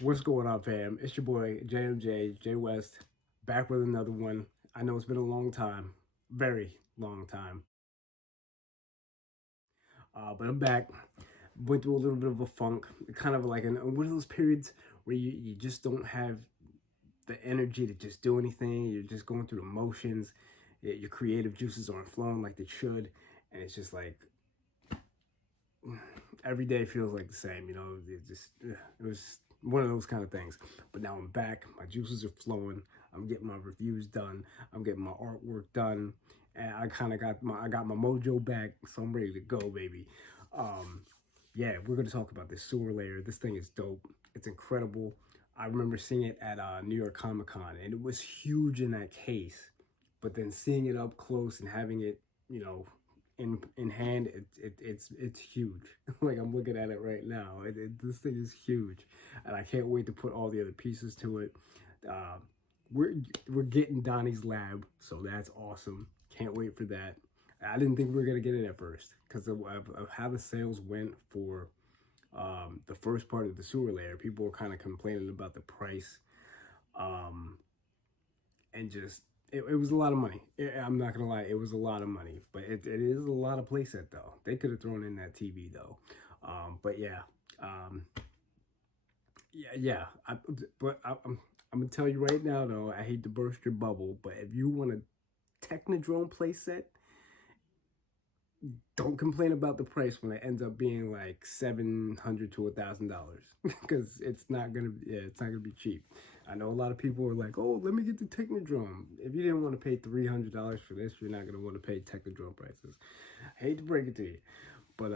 What's going on, fam? It's your boy JMJ, J West, back with another one. I know it's been a long time, very long time, but I'm back. Went through a little bit of a funk, kind of like one of those periods where you just don't have the energy to just do anything. You're just going through the motions. Your creative juices aren't flowing like they should, and it's just like every day feels like the same. It was one of those kind of things. But now I'm back. My juices are flowing. I'm getting my reviews done. I'm getting my artwork done, and I kind of got my mojo back, so I'm ready to go, baby. Um, yeah, we're gonna talk about this sewer layer. This thing is dope. It's incredible. I remember seeing it at New York Comic Con, and it was huge in that case. But then seeing it up close and having it, you know, in hand, it's huge. Like I'm looking at it right now. This thing is huge, and I can't wait to put all the other pieces to it. Uh, we're we're getting Donnie's lab, so that's awesome. Can't wait for that. I didn't think we were gonna get it at first because of how the sales went for the first part of the sewer layer. People were kind of complaining about the price, um, and just it was a lot of money. I'm not gonna lie, it was a lot of money, but it is a lot of playset though. They could have thrown in that TV though, but yeah, um, yeah. I'm gonna tell you right now though. I hate to burst your bubble, but if you want a Technodrome playset, don't complain about the price when it ends up being like $700 to $1,000 because it's not gonna be cheap. I know a lot of people are like, oh, let me get the Technodrome. If you didn't want to pay $300 for this, you're not gonna want to pay Technodrome prices. I hate to break it to you, but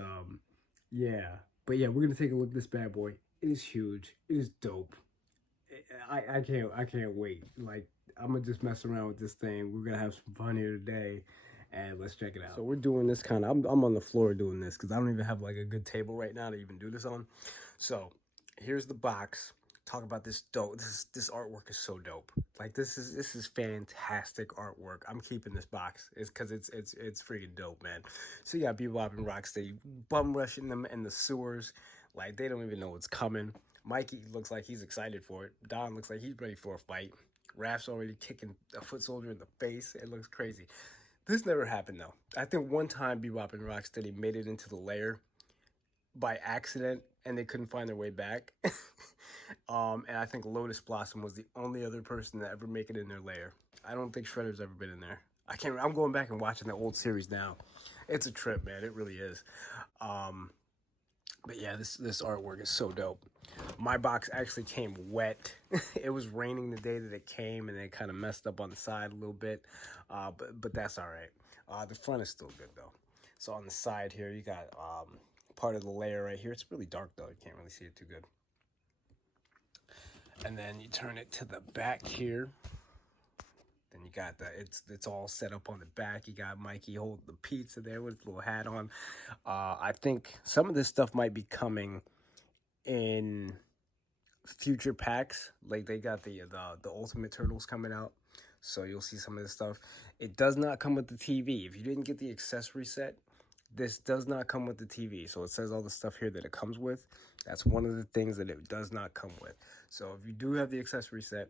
yeah, we're gonna take a look at this bad boy. It is huge. It is dope. I can't wait. Like I'm gonna just mess around with this thing. We're gonna have some fun here today, and let's check it out. So we're doing this kind of. I'm on the floor doing this because I don't even have like a good table right now to even do this on. So here's the box. Talk about this dope. This artwork is so dope. Like this is fantastic artwork. I'm keeping this box. It's because it's freaking dope, man. So you got Bebop and Rocksteady bum rushing them in the sewers. Like they don't even know what's coming. Mikey looks like he's excited for it. Don looks like he's ready for a fight. Raph's already kicking a foot soldier in the face. It looks crazy. This never happened though. I think one time Bebop and Rocksteady made it into the lair by accident and they couldn't find their way back. And I think Lotus Blossom was the only other person that ever make it in their lair. I don't think Shredder's ever been in there. I can't. I'm going back and watching the old series now. It's a trip, man. It really is. Um, but yeah, this artwork is so dope. My box actually came wet. It was raining the day that it came, and it kind of messed up on the side a little bit. But that's all right. The front is still good though. So on the side here, you got part of the layer right here. It's really dark though. You can't really see it too good. And then you turn it to the back here. Then you got it's all set up on the back. You got Mikey holding the pizza there with his little hat on. I think some of this stuff might be coming in future packs. Like they got the Ultimate Turtles coming out, so you'll see some of this stuff. It does not come with the TV. If you didn't get the accessory set, this does not come with the TV. So it says all the stuff here that it comes with. That's one of the things that it does not come with. So if you do have the accessory set,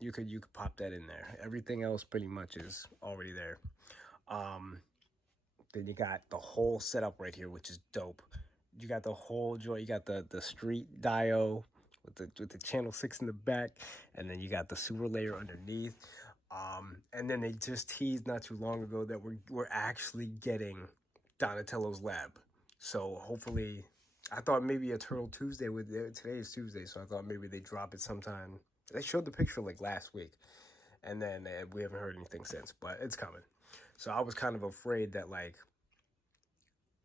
you could pop that in there. Everything else pretty much is already there. Then you got the whole setup right here, which is dope. You got the whole joint. You got the street dio with the channel 6 in the back, and then you got the sewer layer underneath. And then they just teased not too long ago that we're actually getting Donatello's lab. So hopefully, I thought maybe a Turtle Tuesday today is Tuesday, so I thought maybe they drop it sometime. They showed the picture like last week, and then we haven't heard anything since, but it's coming. So I was kind of afraid that like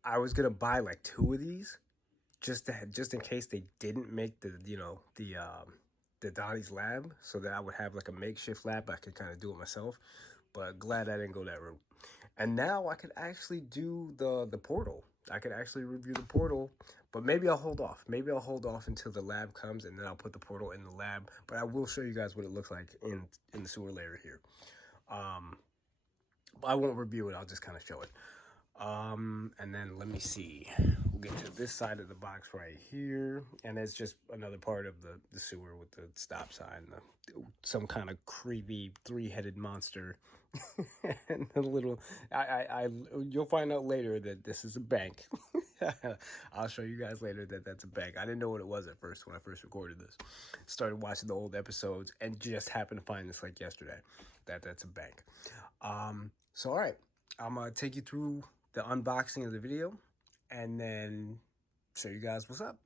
I was gonna buy like 2 of these just in case they didn't make the Donnie's lab, so that I would have like a makeshift lab. I could kind of do it myself, but glad I didn't go that route. And now I could actually do the portal. I could actually review the portal, but maybe I'll hold off. Maybe I'll hold off until the lab comes, and then I'll put the portal in the lab. But I will show you guys what it looks like in the sewer layer here. I won't review it. I'll just kind of show it. And then let me see. We'll get to this side of the box right here, and it's just another part of the sewer with the stop sign, some kind of creepy three-headed monster, and the little. You'll find out later that this is a bank. I'll show you guys later that that's a bank. I didn't know what it was at first when I first recorded this. Started watching the old episodes and just happened to find this like yesterday. That's a bank. So all right, I'm gonna take you through the unboxing of the video and then show you guys what's up.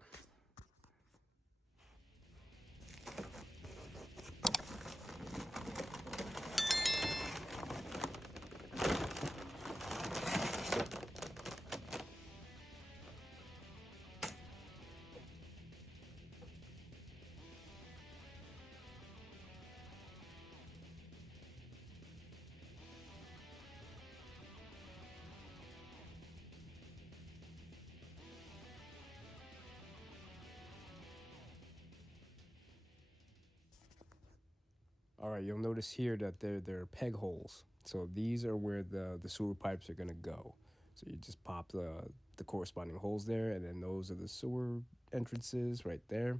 All right, you'll notice here that they're peg holes. So these are where the sewer pipes are gonna go. So you just pop the corresponding holes there, and then those are the sewer entrances right there.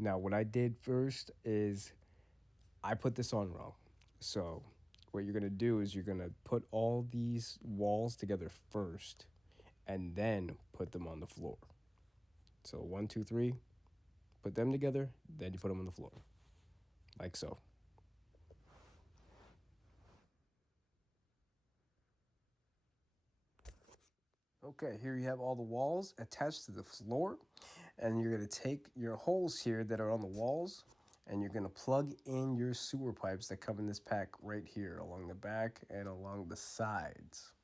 Now, what I did first is I put this on wrong. So what you're gonna do is you're gonna put all these walls together first, and then put them on the floor. So 1, 2, 3, put them together, then you put them on the floor, like so. Okay, here you have all the walls attached to the floor, and you're going to take your holes here that are on the walls, and you're going to plug in your sewer pipes that come in this pack right here along the back and along the sides.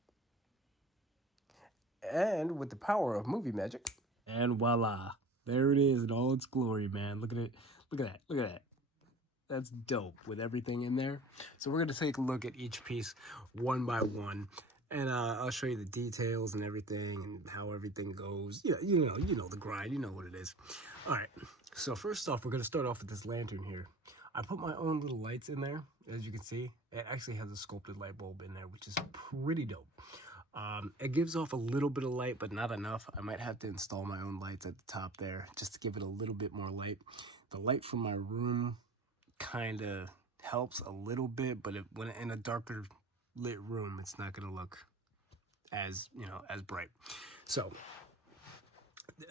And with the power of movie magic, and voila, there it is in all its glory, man. Look at it. Look at that. Look at that. That's dope with everything in there. So we're going to take a look at each piece one by one. And I'll show you the details and everything and how everything goes. Yeah, you know the grind. You know what it is. All right. So first off, we're going to start off with this lantern here. I put my own little lights in there, as you can see. It actually has a sculpted light bulb in there, which is pretty dope. It gives off a little bit of light, but not enough. I might have to install my own lights at the top there just to give it a little bit more light. The light from my room kind of helps a little bit, but when in a darker lit room, it's not going to look as as bright. So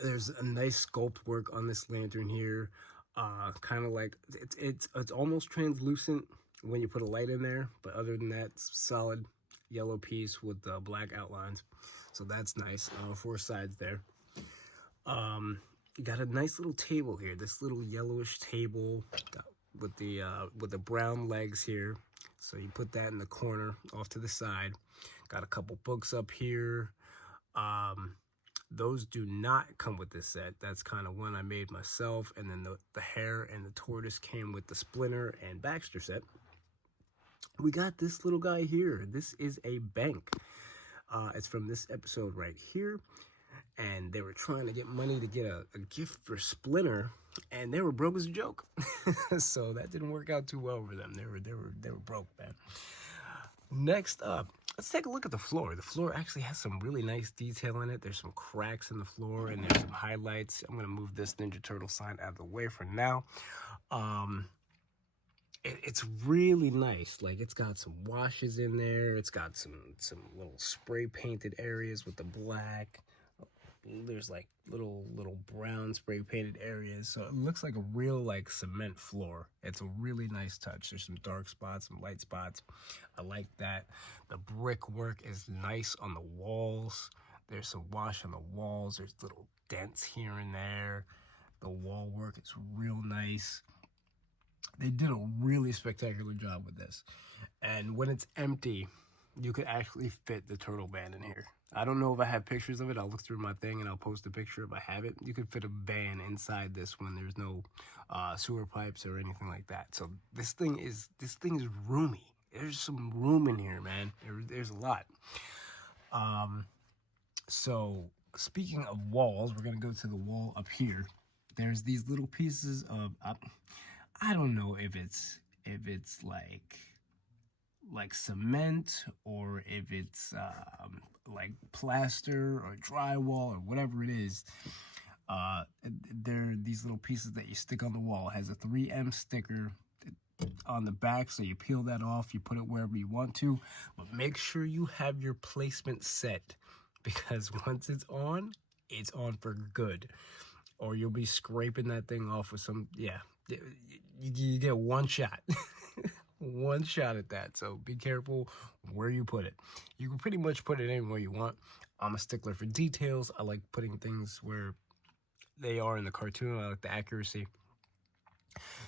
there's a nice sculpt work on this lantern here, kind of like it's almost translucent when you put a light in there, but other than that, it's solid yellow piece with black outlines. So that's nice. 4 sides there. You got a nice little table here, this little yellowish table with the brown legs here. So you put that in the corner off to the side. Got a couple books up here. Those do not come with this set. That's kind of one I made myself. And then the hare and the tortoise came with the Splinter and Baxter set. We got this little guy here. This is a bank. It's from this episode right here. And they were trying to get money to get a gift for Splinter, and they were broke as a joke. So that didn't work out too well for them. They were broke, man. Next up, let's take a look at the floor. The floor actually has some really nice detail in it. There's some cracks in the floor, and there's some highlights. I'm gonna move this Ninja Turtle sign out of the way for now. It's really nice. Like, it's got some washes in there. It's got some little spray painted areas with the black. There's like little brown spray painted areas, so it looks like a real like cement floor. It's a really nice touch. There's some dark spots, some light spots. I like that. The brickwork is nice on the walls. There's some wash on the walls. There's little dents here and there. The wall work is real nice. They did a really spectacular job with this. And when it's empty, you could actually fit the turtle van in here. I don't know if I have pictures of it. I'll look through my thing and I'll post a picture if I have it. You could fit a van inside this when there's no sewer pipes or anything like that. So this thing is roomy. There's some room in here, man. There's a lot. So speaking of walls, we're gonna go to the wall up here. There's these little pieces of I don't know if it's like like cement, or if it's like plaster or drywall or whatever it is, they're these little pieces that you stick on the wall. It has a 3M sticker on the back, so you peel that off, you put it wherever you want to, but make sure you have your placement set, because once it's on for good, or you'll be scraping that thing off with some, yeah, you get one shot. One shot at that, so be careful where you put it. You can pretty much put it anywhere you want. I'm a stickler for details. I like putting things where they are in the cartoon. I like the accuracy.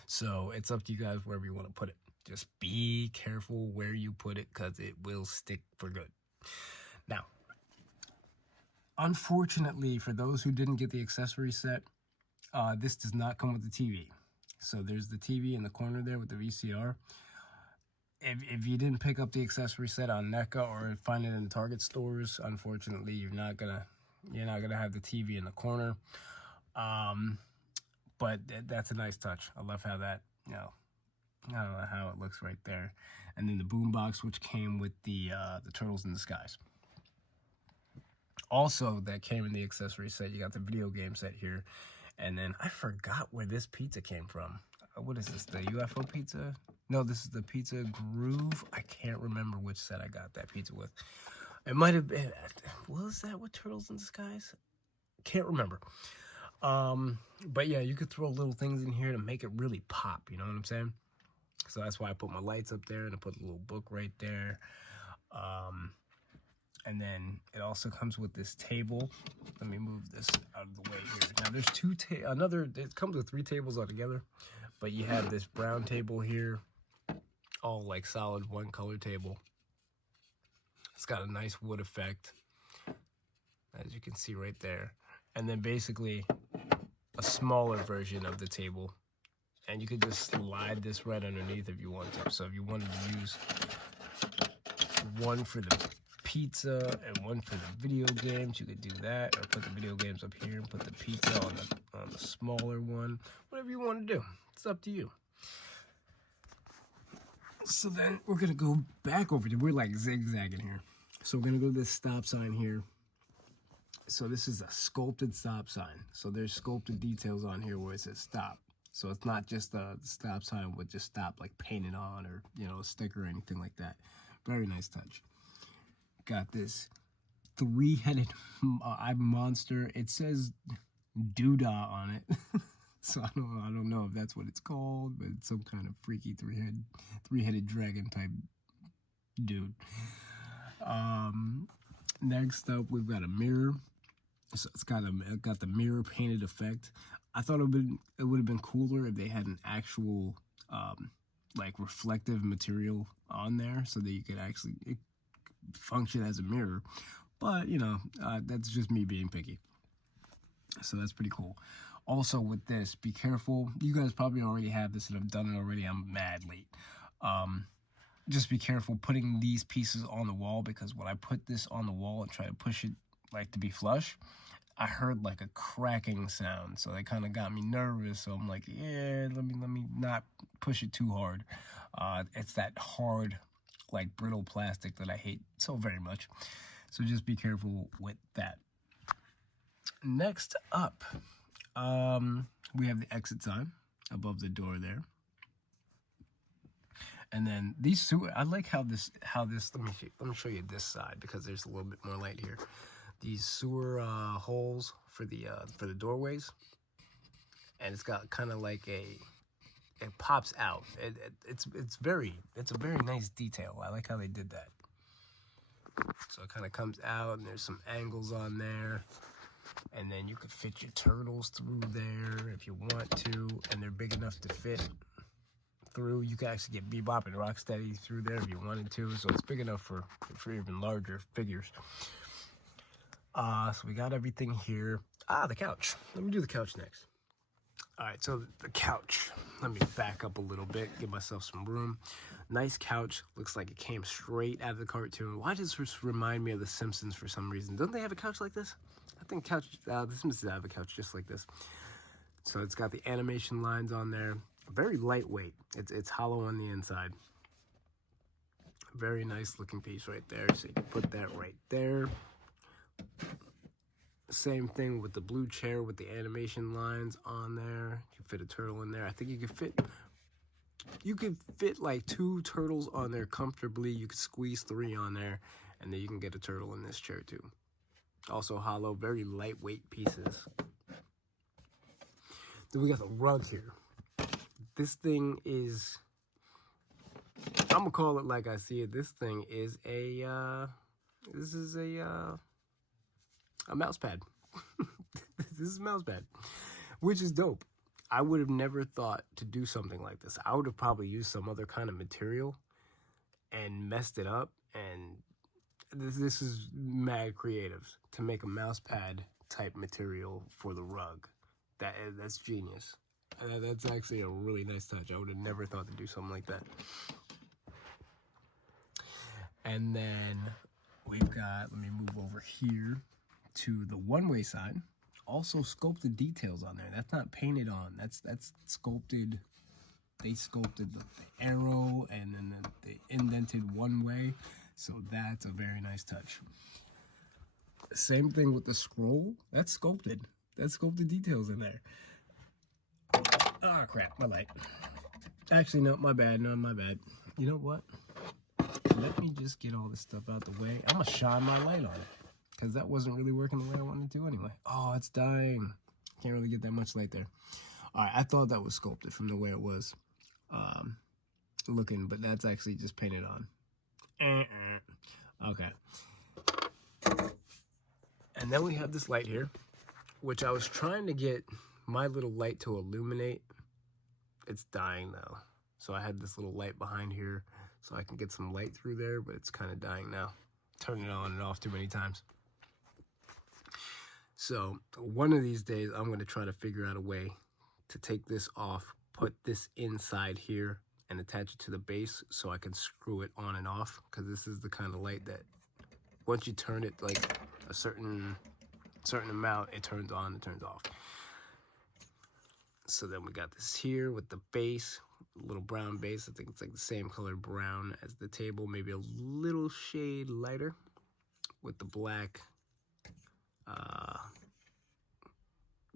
So it's up to you guys wherever you want to put it. Just be careful where you put it, because it will stick for good. Now, unfortunately, for those who didn't get the accessory set, this does not come with the TV. So there's the TV in the corner there with the VCR. If you didn't pick up the accessory set on Neca or find it in Target stores, unfortunately, you're not gonna have the TV in the corner. But that's a nice touch. I love how that, I don't know how it looks right there. And then the boombox, which came with the Turtles in Disguise. Also, that came in the accessory set. You got the video game set here. And then I forgot where this pizza came from. What is this, the UFO pizza? No, this is the Pizza Groove. I can't remember which set I got that pizza with. It might have been, was that with Turtles in Disguise? Can't remember. But yeah, you could throw little things in here to make it really pop, you know what I'm saying? So that's why I put my lights up there, and I put a little book right there. And then it also comes with this table. Let me move this out of the way here. Now there's it comes with 3 tables altogether, but you have this brown table here, all like solid one color table. It's got a nice wood effect, as you can see right there. And then basically a smaller version of the table, and you could just slide this right underneath if you want to. So if you wanted to use one for the pizza and one for the video games, you could do that, or put the video games up here and put the pizza on the smaller one. Whatever you want to do, it's up to you. So then we're gonna go back over to, we're like zigzagging here. So we're gonna go to this stop sign here. So this is a sculpted stop sign. So there's sculpted details on here where it says stop. So it's not just a stop sign with just stop like painted on, or a sticker or anything like that. Very nice touch. Got this 3-headed monster. It says Doodah on it. So I don't know if that's what it's called, but it's some kind of freaky three-headed dragon type dude. Next up, we've got a mirror. So it's got the mirror painted effect. I thought it would have been cooler if they had an actual like reflective material on there, so that you could actually function as a mirror. But that's just me being picky. So that's pretty cool. Also with this, be careful. You guys probably already have this and have done it already. I'm mad late. Just be careful putting these pieces on the wall, because when I put this on the wall and try to push it like to be flush, I heard like a cracking sound. So that kind of got me nervous. So I'm like, yeah, let me not push it too hard. It's that hard, like brittle plastic that I hate so very much. So just be careful with that. Next up, we have the exit sign above the door there. And then these sewer, I like how this, let me show you this side, because there's a little bit more light here. These sewer holes for the doorways, and it's got kind of like it pops out. It's a very nice detail. I like how they did that. So it kind of comes out, and there's some angles on there. And then you could fit your turtles through there if you want to, and they're big enough to fit through. You could actually get Bebop and Rocksteady through there if you wanted to, so it's big enough for even larger figures. So we got everything here. The couch. Let me do the couch next. All right, so the couch. Let me back up a little bit, give myself some room. Nice couch. Looks like it came straight out of the cartoon. Why does this remind me of The Simpsons for some reason? Don't they have a couch like this? I think The Simpsons have a couch just like this. So it's got the animation lines on there. Very lightweight. It's hollow on the inside. Very nice looking piece right there. So you can put that right there. Same thing with the blue chair with the animation lines on there. You can fit a turtle in there. I think you could fit like 2 turtles on there comfortably. You could squeeze 3 on there, and then you can get a turtle in this chair too. Also hollow, very lightweight pieces. Then we got the rug here. This thing is, I'm gonna call it like I see it. This thing is a mouse pad. This is a mouse pad, which is dope. I would have never thought to do something like this. I would have probably used some other kind of material and messed it up. And this is mad creative to make a mouse pad type material for the rug. That's genius. That's actually a really nice touch. I would have never thought to do something like that. And then we've got, let me move over here to the one-way side. Also sculpted details on there. That's not painted on. That's sculpted. They sculpted the arrow and then the indented one-way. So that's a very nice touch. Same thing with the scroll. That's sculpted. That's sculpted details in there. Oh crap, my light. Actually, no, my bad. No, my bad. You know what? Let me just get all this stuff out the way. I'm gonna shine my light on it, because that wasn't really working the way I wanted to anyway. Oh, it's dying. Can't really get that much light there. All right, I thought that was sculpted from the way it was looking, but that's actually just painted on. Okay. And then we have this light here, which I was trying to get my little light to illuminate. It's dying though. So I had this little light behind here so I can get some light through there, but it's kind of dying now. Turn it on and off too many times. So one of these days, I'm going to try to figure out a way to take this off, put this inside here, and attach it to the base so I can screw it on and off, because this is the kind of light that once you turn it like a certain amount, it turns on and turns off. So then we got this here with the base, little brown base. I think it's like the same color brown as the table, maybe a little shade lighter with the black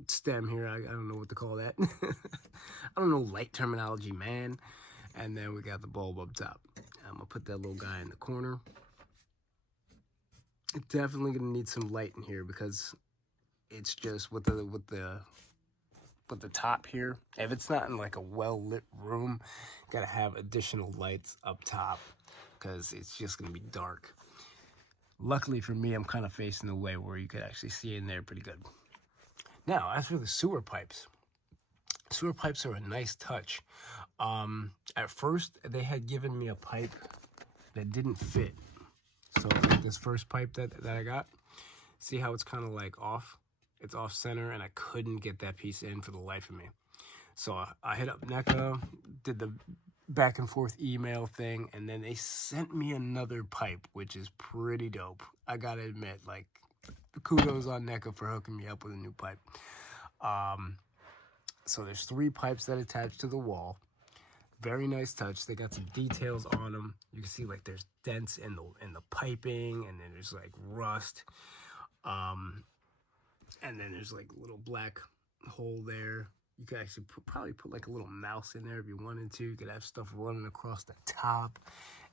stem here. I don't know what to call that. I don't know light terminology, man. And then we got the bulb up top. I'm gonna put that little guy in the corner. It's definitely gonna need some light in here because it's just with the top here. If it's not in like a well lit room, gotta have additional lights up top because it's just gonna be dark. Luckily for me, I'm kind of facing the way where you could actually see in there pretty good. Now, as for the sewer pipes are a nice touch. At first, they had given me a pipe that didn't fit. So like this first pipe that I got, see how it's kind of like off? It's off center, and I couldn't get that piece in for the life of me. So I hit up Neca, did the back and forth email thing, and then they sent me another pipe, which is pretty dope. I gotta admit, like, kudos on Neca for hooking me up with a new pipe. So there's 3 pipes that attach to the wall. Very nice touch. They got some details on them. You can see like there's dents in the piping, and then there's like rust. And then there's like a little black hole there. You could actually probably put like a little mouse in there if you wanted to. You could have stuff running across the top.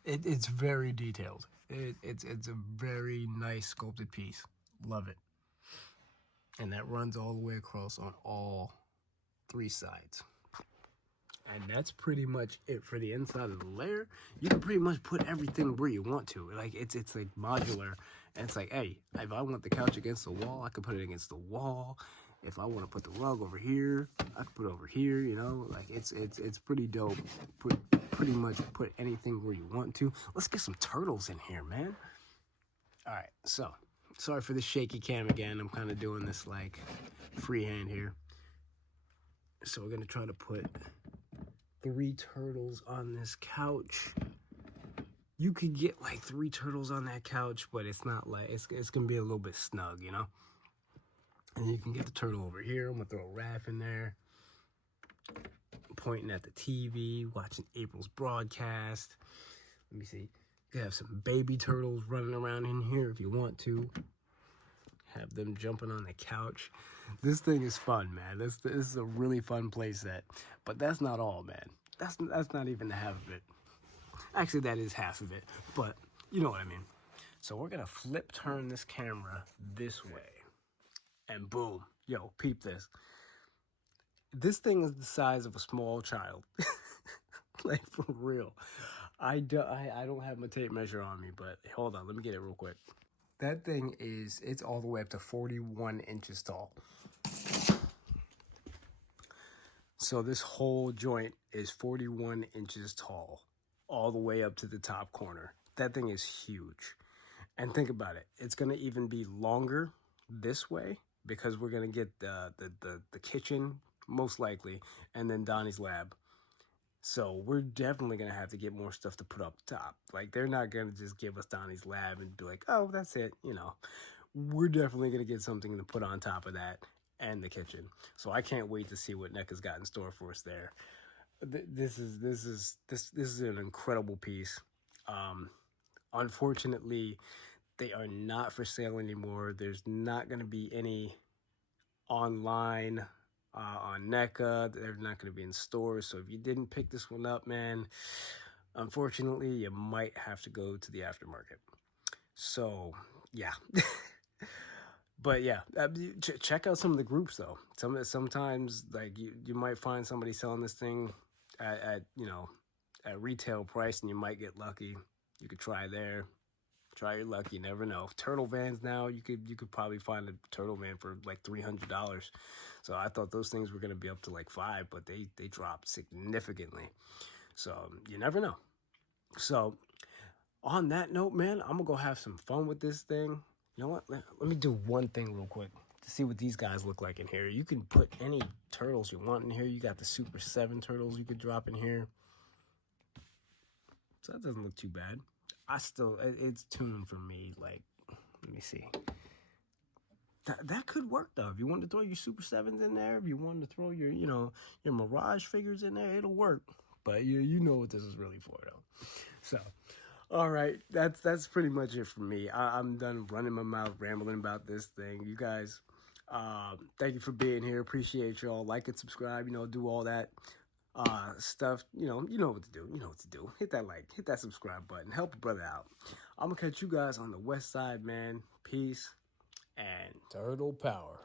It's very detailed. It's a very nice sculpted piece. Love it. And that runs all the way across on all 3 sides. And that's pretty much it for the inside of the Lair. You can pretty much put everything where you want to. Like it's like modular. And it's like, hey, if I want the couch against the wall, I can put it against the wall. If I want to put the rug over here, I can put it over here, you know? Like it's pretty dope. Pretty much put anything where you want to. Let's get some turtles in here, man. All right, so sorry for the shaky cam again. I'm kind of doing this like freehand here. So we're gonna try to put 3 turtles on this couch. You could get like 3 turtles on that couch, but it's not like, it's gonna be a little bit snug, you know? And you can get the turtle over here. I'm gonna throw Raph in there, pointing at the TV, watching April's broadcast. Let me see. You have some baby turtles running around in here if you want to. Have them jumping on the couch. This thing is fun, man. This is a really fun play set. But that's not all, man. That's not even the half of it. Actually, that is half of it. But you know what I mean. So we're going to turn this camera this way. And boom. Yo, peep this. This thing is the size of a small child. Like, for real. I don't have my tape measure on me, but hold on. Let me get it real quick. That thing it's all the way up to 41 inches tall. So this whole joint is 41 inches tall, all the way up to the top corner. That thing is huge. And think about it. It's going to even be longer this way because we're going to get the kitchen, most likely, and then Donnie's lab. So we're definitely going to have to get more stuff to put up top. Like, they're not going to just give us Donnie's lab and be like, oh, that's it. You know, we're definitely going to get something to put on top of that and the kitchen. So I can't wait to see what Neca's got in store for us there. This is an incredible piece. Unfortunately, they are not for sale anymore. There's not going to be any online on Neca. They're not going to be in stores. So if you didn't pick this one up, man, unfortunately, you might have to go to the aftermarket. So, yeah. But yeah, check out some of the groups though. Sometimes like you might find somebody selling this thing at at retail price, and you might get lucky. You could try there. Try your luck. You never know. Turtle vans now, you could probably find a turtle van for like $300. So I thought those things were gonna be up to like $5, but they dropped significantly. So you never know. So on that note, man, I'm gonna go have some fun with this thing. You know what? Let me do one thing real quick to see what these guys look like in here. You can put any turtles you want in here. You got the Super 7 turtles you could drop in here. So that doesn't look too bad. It's tuned for me. Like, let me see. That could work though. If you want to throw your Super 7s in there, if you want to throw your, your Mirage figures in there, it'll work. But you know what this is really for though. So, all right, that's pretty much it for me. I'm done running my mouth, rambling about this thing. You guys, thank you for being here. Appreciate y'all. Like and subscribe. Do all that stuff. You know what to do. You know what to do. Hit that like, hit that subscribe button. Help a brother out. I'm gonna catch you guys on the west side, man. Peace and turtle power.